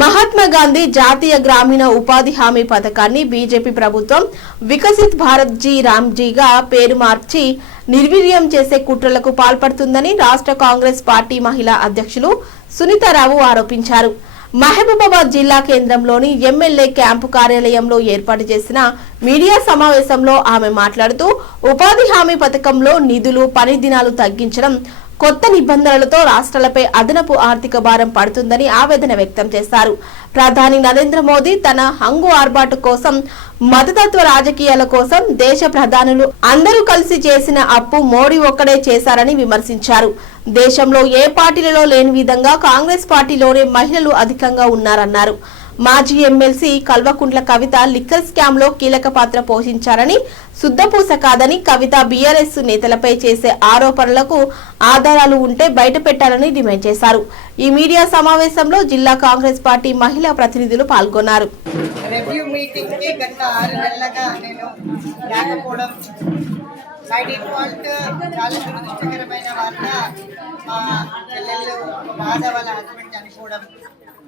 మహాత్మా గాంధీ జాతీయ గ్రామీణ ఉపాధి హామీ పథకాన్ని బీజేపీ ప్రభుత్వం వికసిత్ భారత్ జీ రామ్జీగా పేరు మార్చి నిర్వీర్యం చేసే కుట్రలకు పాల్పడుతుందని రాష్ట్ర కాంగ్రెస్ పార్టీ మహిళా అధ్యక్షులు సునీతారావు ఆరోపించారు. మహబూబాబాద్ జిల్లా కేంద్రంలోని ఎమ్మెల్యే క్యాంపు కార్యాలయంలో ఏర్పాటు చేసిన మీడియా సమావేశంలో ఆమె మాట్లాడుతూ ఉపాధి హామీ పథకంలో నిధులు, పని దినాలు తగ్గించడం, కొత్త నిబంధనలతో రాష్ట్రాలపై అదనపు ఆర్థిక భారం పడుతుందని ఆవేదన వ్యక్తం చేశారు. ప్రధాని నరేంద్ర మోదీ తన హంగు ఆర్బాటు కోసం, మతతత్వ రాజకీయాల కోసం దేశ ప్రధానులు అందరూ కలిసి చేసిన అప్పు మోడీ ఒక్కడే చేశారని విమర్శించారు. దేశంలో ఏ పార్టీలలో లేని విధంగా కాంగ్రెస్ పార్టీలోనే మహిళలు అధికంగా ఉన్నారన్నారు. మాజీ MLC Kalvakuntla Kavitha liquor scam లో కీలక పాత్ర పోషించారని, శుద్ధపూస కాదని కవిత బీఆర్ఎస్ నేతలపై చేసే ఆరోపణలకు ఆధారాలు ఉంటే బయట పెట్టాలని డిమాండ్ చేశారు. ఈ మీడియా సమావేశంలో జిల్లా కాంగ్రెస్ పార్టీ మహిళా ప్రతినిధులు పాల్గొన్నారు.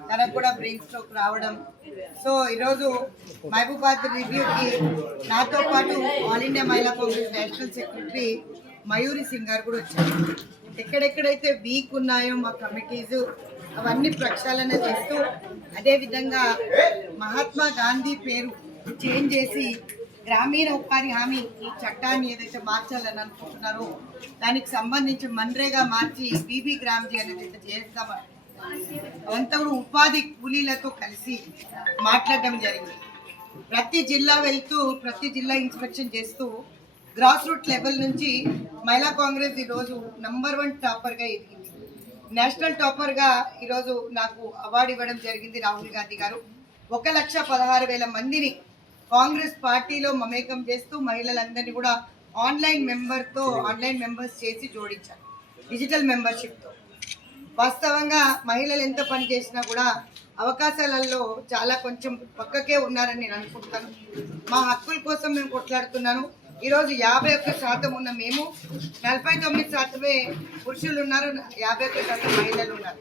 తనకు కూడా బ్రెయిన్ స్ట్రోక్ రావడం. సో ఈరోజు మహబూబాబాద్ రివ్యూకి నాతో పాటు ఆల్ ఇండియా మహిళా కాంగ్రెస్ నేషనల్ సెక్రటరీ మయూరి సింగ్ గారు కూడా వచ్చారు. ఎక్కడెక్కడైతే వీక్ ఉన్నాయో మా కమిటీస్ అవన్నీ ప్రక్షాళన చేస్తూ, అదేవిధంగా మహాత్మా గాంధీ పేరు చేంజ్ చేసి గ్రామీణ ఉపాధి హామీ ఈ చట్టాన్ని ఏదైతే మార్చాలని అనుకుంటున్నారో దానికి సంబంధించి మన్రేగా మార్చి బీబీ గ్రామ్జీ అనేది చేస్తామని అంతా కూడా ఉపాధి కూలీలతో కలిసి మాట్లాడడం జరిగింది. ప్రతి జిల్లా వెళ్తూ, ప్రతి జిల్లా ఇన్స్పెక్షన్ చేస్తూ గ్రాస్ రూట్ లెవెల్ నుంచి మహిళా కాంగ్రెస్ ఈరోజు నంబర్ 1 టాపర్గా ఎదిగింది. నేషనల్ టాపర్గా ఈరోజు నాకు అవార్డు ఇవ్వడం జరిగింది రాహుల్ గాంధీ గారు. 1,16,000 మందిని కాంగ్రెస్ పార్టీలో మమేకం చేస్తూ మహిళలందరినీ కూడా ఆన్లైన్ మెంబర్స్ చేసి జోడించారు డిజిటల్ మెంబర్షిప్తో. వాస్తవంగా మహిళలు ఎంత పని చేసినా కూడా అవకాశాలలో చాలా కొంచెం పక్కకే ఉన్నారని నేను అనుకుంటాను. మా హక్కుల కోసం మేము కొట్లాడుతున్నాను. ఈరోజు 51% ఉన్న మేము 49% పురుషులు ఉన్నారు, 51% మహిళలు ఉన్నారు.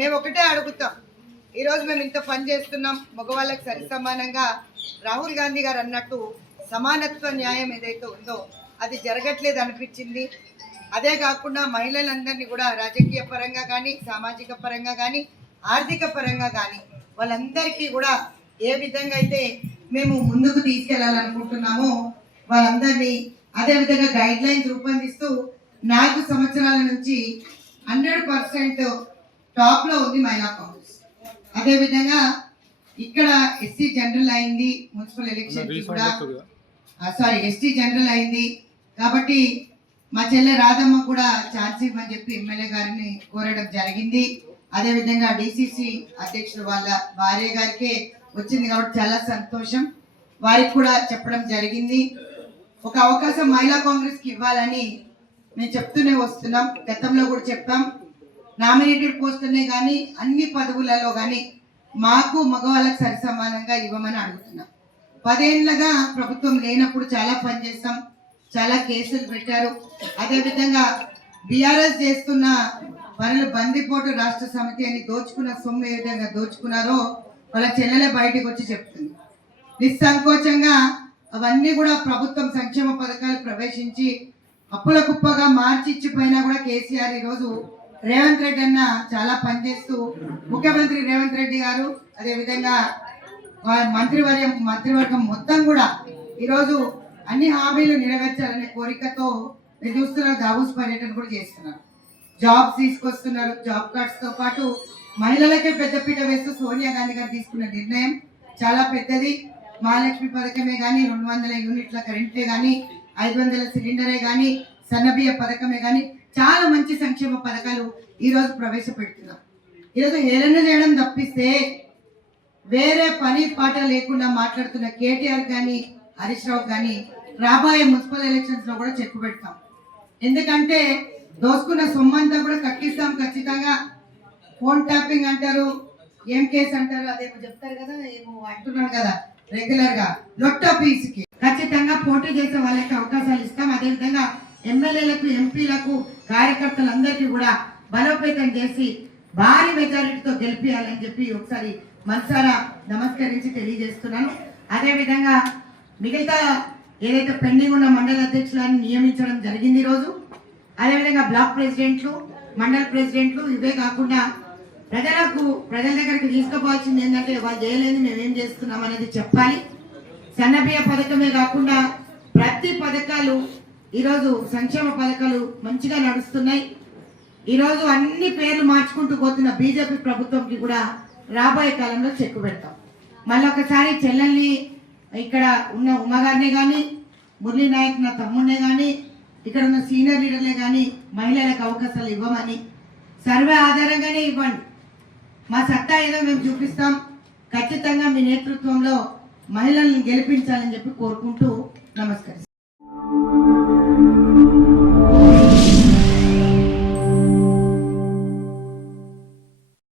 మేము ఒకటే అడుగుతాం, ఈరోజు మేము ఇంత పని చేస్తున్నాం, మగవాళ్ళకి సరి సమానంగా రాహుల్ గాంధీ గారు అన్నట్టు సమానత్వ న్యాయం ఏదైతే ఉందో అది జరగట్లేదు అనిపించింది. అదే కాకుండా మహిళలందరినీ కూడా రాజకీయ పరంగా కానీ, సామాజిక పరంగా కానీ, ఆర్థిక పరంగా కానీ వాళ్ళందరికీ కూడా ఏ విధంగా అయితే మేము ముందుకు తీసుకెళ్లాలనుకుంటున్నామో వాళ్ళందరినీ అదేవిధంగా గైడ్ లైన్స్ రూపొందిస్తూ 4 సంవత్సరాల నుంచి 100% టాప్లో ఉంది మహిళా కాంగ్రెస్. అదేవిధంగా ఇక్కడ ఎస్సీ జనరల్ అయింది, మున్సిపల్ ఎలక్షన్ కూడా ఎస్టీ జనరల్ అయింది కాబట్టి మా చెల్లె రాధమ్మ కూడా ఛాన్స్ ఇవ్వని చెప్పి ఎమ్మెల్యే గారిని కోరడం జరిగింది. అదేవిధంగా డిసిసి అధ్యక్షుడు వాళ్ళ భార్య గారికే వచ్చింది కాబట్టి చాలా సంతోషం. వారికి కూడా చెప్పడం జరిగింది. ఒక అవకాశం మహిళా కాంగ్రెస్కి ఇవ్వాలని మేము చెప్తూనే వస్తున్నాం. గతంలో కూడా చెప్పాం. నామినేటెడ్ పోస్టులనే కానీ అన్ని పదవులలో కానీ మాకు మగవాళ్ళకి సరి సమానంగా ఇవ్వమని అడుగుతున్నాం. 10 ఏళ్ళగా ప్రభుత్వం లేనప్పుడు చాలా పనిచేస్తాం, చాలా కేసులు పెట్టారు. అదేవిధంగా బీఆర్ఎస్ చేస్తున్న పనులు బందిపోటు రాష్ట్ర సమితి అని దోచుకున్న సొమ్ము ఏ విధంగా దోచుకున్నారో వాళ్ళ చెల్లెలే బయటకు వచ్చి చెప్తుంది. నిస్సంకోచంగా అవన్నీ కూడా ప్రభుత్వం సంక్షేమ పథకాలు ప్రవేశించి అప్పుల కుప్పగా మార్చి ఇచ్చిపోయినా కూడా కేసీఆర్ ఈరోజు రేవంత్ రెడ్డి అన్న చాలా పనిచేస్తూ, ముఖ్యమంత్రి రేవంత్ రెడ్డి గారు అదేవిధంగా మంత్రివర్గం మొత్తం కూడా ఈరోజు అన్ని హామీలు నెరవేర్చాలనే కోరికతో మీరు చూస్తున్నారు. దావూస్ పర్యటన కూడా చేస్తున్నారు, జాబ్స్ తీసుకొస్తున్నారు. జాబ్ కార్డ్స్ తో పాటు మహిళలకే పెద్దపీట వేస్తూ సోనియా గాంధీ గారు తీసుకున్న నిర్ణయం చాలా పెద్దది. మహాలక్ష్మి పథకమే కానీ, 200 యూనిట్ల కరెంటే కానీ, 500 సిలిండరే కానీ, సన్నబియ్య పథకమే కానీ చాలా మంచి సంక్షేమ పథకాలు ఈరోజు ప్రవేశపెడుతున్నాం. ఈరోజు హేళన చేయడం తప్పిస్తే వేరే పని పాట లేకుండా మాట్లాడుతున్న కేటీఆర్ కానీ, హరీష్ రావు కానీ రాబోయే మున్సిపల్ ఎలక్షన్స్ లో కూడా చెక్కు పెడతాం. ఎందుకంటే దోసుకున్న సొమ్మంతా కూడా కక్కిస్తాం ఖచ్చితంగా. ఫోన్ ట్యాపింగ్ అంటారు, ఏం కేసు అంటారు, అదేమో చెప్తారు కదా, ఏమో అంటున్నారు కదా రెగ్యులర్ గా. లొట్టో పీస్కి ఖచ్చితంగా పోటీ చేసే వాళ్ళకి అవకాశాలు ఇస్తాం. అదేవిధంగా ఎమ్మెల్యేలకు, ఎంపీలకు, కార్యకర్తలందరికీ కూడా బలోపేతం చేసి భారీ మెజారిటీతో గెలిపియాలని చెప్పి ఒకసారి మనసారా నమస్కరించి తెలియజేస్తున్నాను. అదేవిధంగా మిగతా ఏదైతే పెండింగ్ ఉన్న మండల అధ్యక్షులను నియమించడం జరిగింది ఈరోజు. అదేవిధంగా బ్లాక్ ప్రెసిడెంట్లు, మండల ప్రెసిడెంట్లు, ఇవే కాకుండా ప్రజల దగ్గరికి తీసుకుపోవాల్సింది ఏంటంటే వాళ్ళు చేయలేదు మేమేం చేస్తున్నాం అనేది చెప్పాలి. సన్నబియ్య పథకమే కాకుండా ప్రతి పథకాలు ఈరోజు సంక్షేమ పథకాలు మంచిగా నడుస్తున్నాయి. ఈరోజు అన్ని పేర్లు మార్చుకుంటూ పోతున్న బీజేపీ ప్రభుత్వంకి కూడా రాబోయే కాలంలో చెక్కు పెడతాం. మళ్ళీ ఒకసారి చెల్లెల్ని ఇక్కడ ఉన్న ఉమ్మగారినే కానీ, మురళీ నాయక్ నా తమ్ముడినే కానీ, ఇక్కడ ఉన్న సీనియర్ లీడర్లే కానీ మహిళలకు అవకాశాలు ఇవ్వమని, సర్వే ఆధారంగానే ఇవ్వండి, మా సత్తా ఏదో మేము చూపిస్తాం, ఖచ్చితంగా మీ నేతృత్వంలో మహిళలను గెలిపించాలని చెప్పి కోరుకుంటూ నమస్కరిస్తాం.